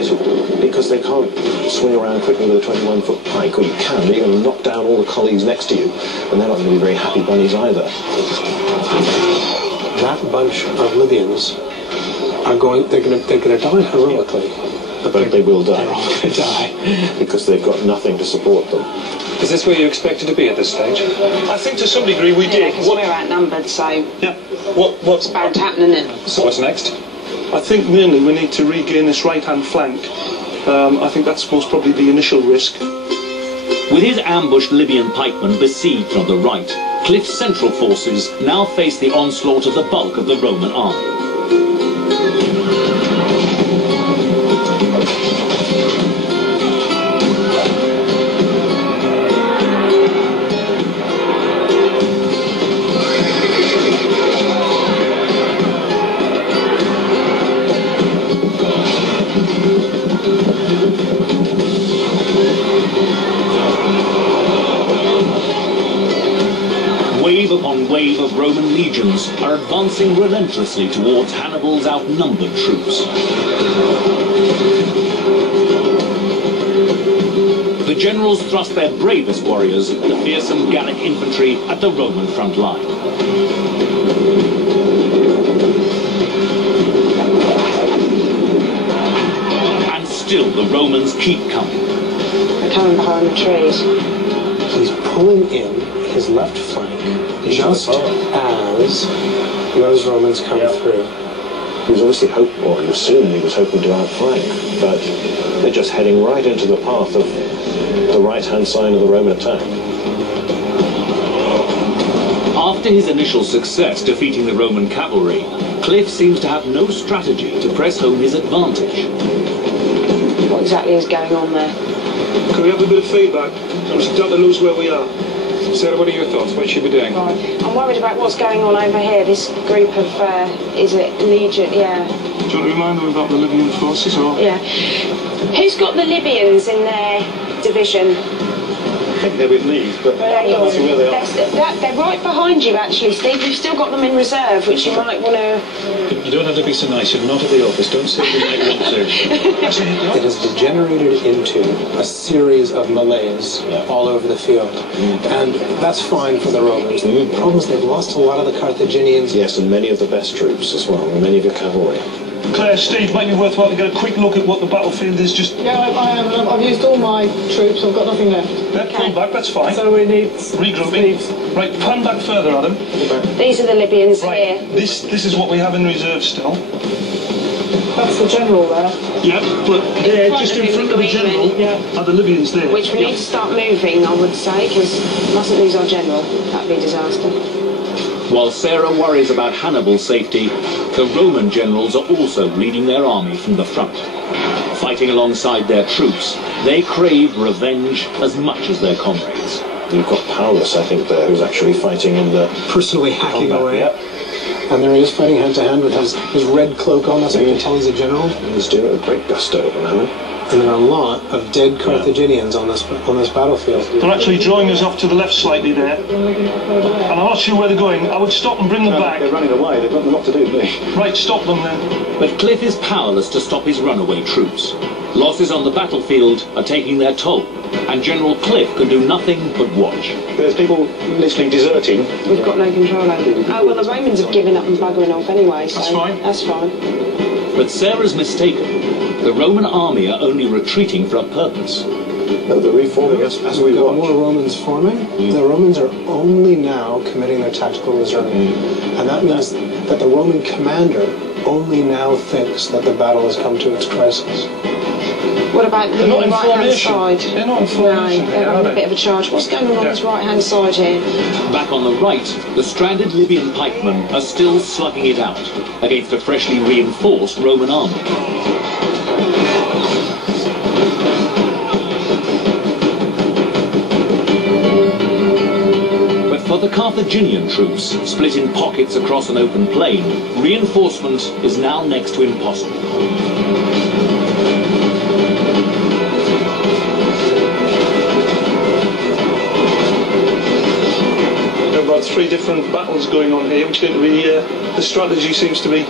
it because they can't swing around quickly with a 21-foot pike, or you can, but you're going to knock down all the colleagues next to you, and they're not going to be very happy bunnies either. That bunch of Libyans are they're going to die heroically. But they will die. They're all going to die. Because they've got nothing to support them. Is this where you expected to be at this stage? I think to some degree we did. Because we're outnumbered, so yeah. What's bound to happen, isn't it? So what's next? I think mainly we need to regain this right-hand flank. I think that's most probably the initial risk. With his ambushed Libyan pikemen besieged on the right, Cliff's central forces now face the onslaught of the bulk of the Roman army. Wave upon wave of Roman legions are advancing relentlessly towards Hannibal's outnumbered troops. The generals thrust their bravest warriors, the fearsome Gallic infantry, at the Roman front line. And still the Romans keep coming. They're coming behind the trees. He's pulling in his left flank just as those Romans come through. He was obviously hoping, or he assumed he was hoping to outflank, but they're just heading right into the path of the right-hand side of the Roman attack. After his initial success defeating the Roman cavalry, Cliff seems to have no strategy to press home his advantage. What exactly is going on there? Can we have a bit of feedback? I'm starting to lose where we are. Sarah, what are your thoughts? What should we be doing? I'm worried about what's going on over here. This group of, is it Legion? Yeah. Do you want to remind them about the Libyan forces, or? Yeah. Who's got the Libyans in their division? I think they're with me, but I don't see where they are. They're right behind you, actually, Steve. You've still got them in reserve, which you might want to... You don't have to be so nice. You're not at the office. Don't say you might want to. It has degenerated into a series of melees all over the field. And that's fine for the Romans. The problem is they've lost a lot of the Carthaginians. Yes, and many of the best troops as well, and many of your cavalry. Claire, Steve, might be worthwhile to get a quick look at what the battlefield is. Just yeah, I've used all my troops. I've got nothing left. yeah, pull back. That's fine. So we need regrouping. Right, pan back further, Adam. These are the Libyans right. here. This is what we have in reserve still. That's the general there. Yeah, but there, just in front of the general, are the Libyans there. Which we need to start moving, I would say, because we mustn't lose our general. That'd be a disaster. While Sarah worries about Hannibal's safety, the Roman generals are also leading their army from the front. Fighting alongside their troops, they crave revenge as much as their comrades. You've got Paulus, I think, there, who's actually fighting in the... Personally hacking combat, away. Yep. And there he is fighting hand-to-hand with his red cloak on. That's how you can tell he's a general. He's doing it with great gusto at the moment. And there are a lot of dead Carthaginians on this battlefield. They're actually drawing us off to the left slightly there. And I'm not sure where they're going. I would stop and bring them back. They're running away. They've got a lot to do, haven't they? Right, stop them then. But Cliff is powerless to stop his runaway troops. Losses on the battlefield are taking their toll, and General Cliff can do nothing but watch. There's people literally deserting. We've got no control over them. Oh, well, the Romans have given up and buggering off anyway, so... That's fine. That's fine. But Sarah's mistaken. The Roman army are only retreating for a purpose. No, they're reforming us as we We've got watch. more Romans forming. The Romans are only now committing their tactical reserve. And that means that the Roman commander only now thinks that the battle has come to its crisis. What about the right-hand side? They're not in formation. No, they're on a bit of a charge. What's going on this right-hand side here? Back on the right, the stranded Libyan pikemen are still slugging it out against a freshly reinforced Roman army. But for the Carthaginian troops, split in pockets across an open plain, reinforcement is now next to impossible. three different battles going on here, which seem to be, the strategy seems to be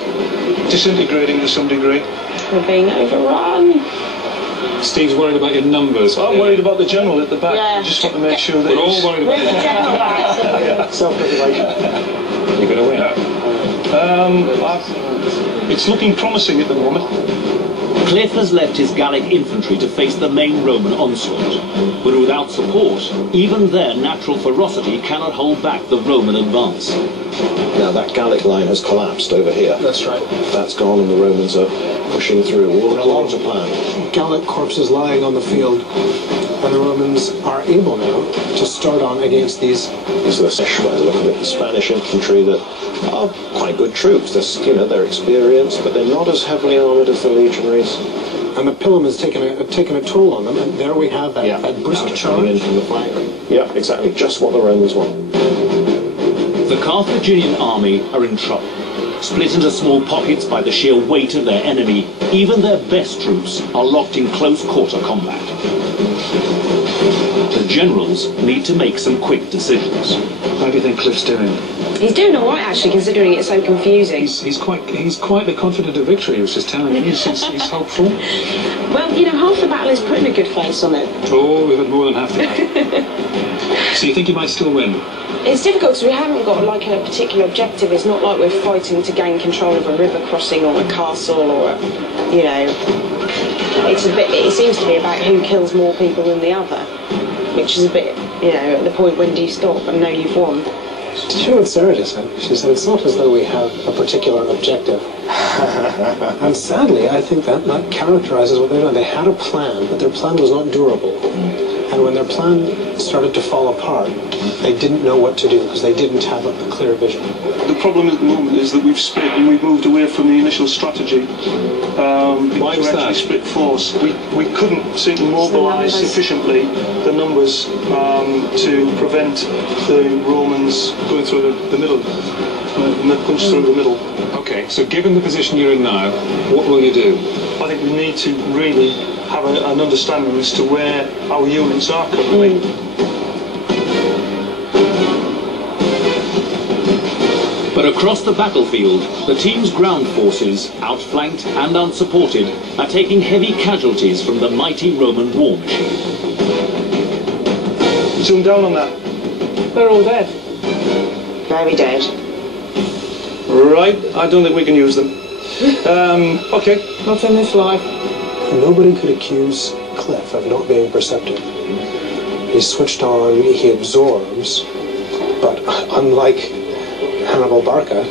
disintegrating to some degree. We're being overrun. Steve's worried about your numbers. I'm worried about the general at the back. Yeah. I just want to make sure that We're all worried about Where's the general back? Self-preservation. You're going to win. it's looking promising at the moment. Cliff has left his Gallic infantry to face the main Roman onslaught, but without support, even their natural ferocity cannot hold back the Roman advance. Now that Gallic line has collapsed over here. That's right. That's gone and the Romans are pushing through all along to plan. Gallic corpses lying on the field, and the Romans are able now to start on against these. So the look at the Spanish infantry that are quite good troops. They're experienced, but they're not as heavily armoured as the legionaries. And the Pilum has taken a toll on them, and there we have that brisk Coming charge. in from the flank. Yeah, exactly. Just what the Romans want. The Carthaginian army are in trouble. Split into small pockets by the sheer weight of their enemy, even their best troops are locked in close-quarter combat. The generals need to make some quick decisions. How do you think Cliff's doing? He's doing all right, actually, considering it's so confusing. He's quietly confident of victory, he was just telling me. He's hopeful. Well, you know, half the battle is putting a good face on it. Oh, we've had more than half the battle. So you think you might still win? It's difficult because we haven't got like a particular objective. It's not like we're fighting to gain control of a river crossing or a castle or, you know, it seems to be about who kills more people than the other, which is a bit, you know, at the point when do you stop and know you've won. Did you know what Sarah just said? She said it's not as though we have a particular objective. And sadly, I think that characterizes what they're doing. They had a plan, but their plan was not durable. And when their plan started to fall apart, they didn't know what to do because they didn't have a clear vision. The problem at the moment is that we've split and we've moved away from the initial strategy. Why was that? Split force. We couldn't seem to mobilise sufficiently the numbers to prevent the Romans going through the middle, punch through the middle. Okay, so given the position you're in now, what will you do? I think we need to really have an understanding as to where our units are currently. But across the battlefield, the team's ground forces, outflanked and unsupported, are taking heavy casualties from the mighty Roman war machine. Zoom down on that. They're all dead. Very dead. Right, I don't think we can use them. Okay. Not in this life. Nobody could accuse Cliff of not being perceptive. He's switched on, he absorbs, but unlike Hannibal Barca,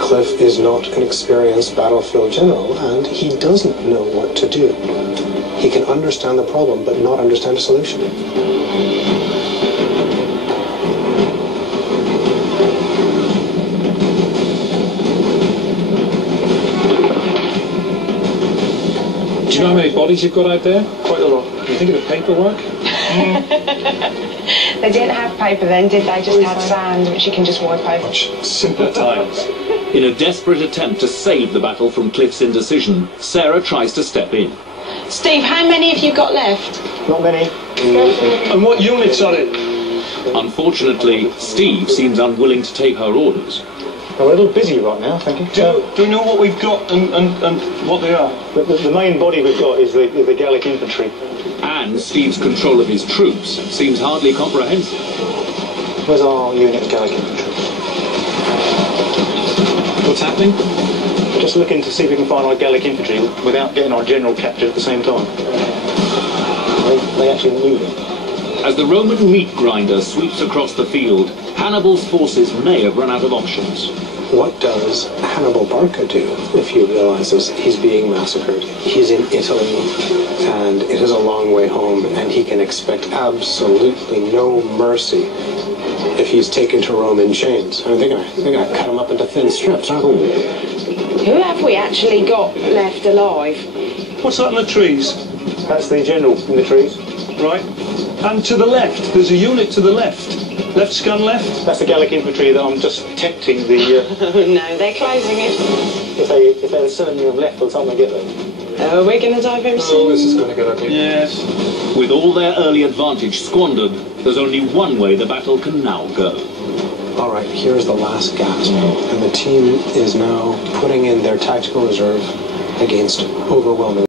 Cliff is not an experienced battlefield general, and he doesn't know what to do. He can understand the problem, but not understand a solution. Do you know how many bodies you've got out there? Quite a lot. Do you think of the paperwork? They didn't have paper then, did they? Just had sand, which you can just wipe over. Simple times. In a desperate attempt to save the battle from Cliff's indecision, Sarah tries to step in. Steve, how many have you got left? Not many. And what units are it? Unfortunately, Steve seems unwilling to take her orders. We're a little busy right now, thank you. Do we know what we've got and what they are? The main body we've got is the Gallic infantry. And Steve's control of his troops seems hardly comprehensive. Where's our unit of Gallic infantry? What's happening? We're just looking to see if we can find our Gallic infantry without getting our general captured at the same time. They actually moving. As the Roman meat grinder sweeps across the field, Hannibal's forces may have run out of options. What does Hannibal Barca do if he realizes he's being massacred? He's in Italy, and it is a long way home, and he can expect absolutely no mercy if he's taken to Rome in chains. I mean, they're gonna cut him up into thin strips, aren't they? Who have we actually got left alive? What's that in the trees? That's the general in the trees. Right. And to the left, there's a unit to the left. Left scan left. That's the Gallic infantry that I'm just tempting the... Oh no, they're closing it. if they're sending them left by the time they get there. Oh, we're going to die very soon. Oh, this is going to get ugly. Yes. With all their early advantage squandered, there's only one way the battle can now go. all right, here's the last gasp. And the team is now putting in their tactical reserve against overwhelming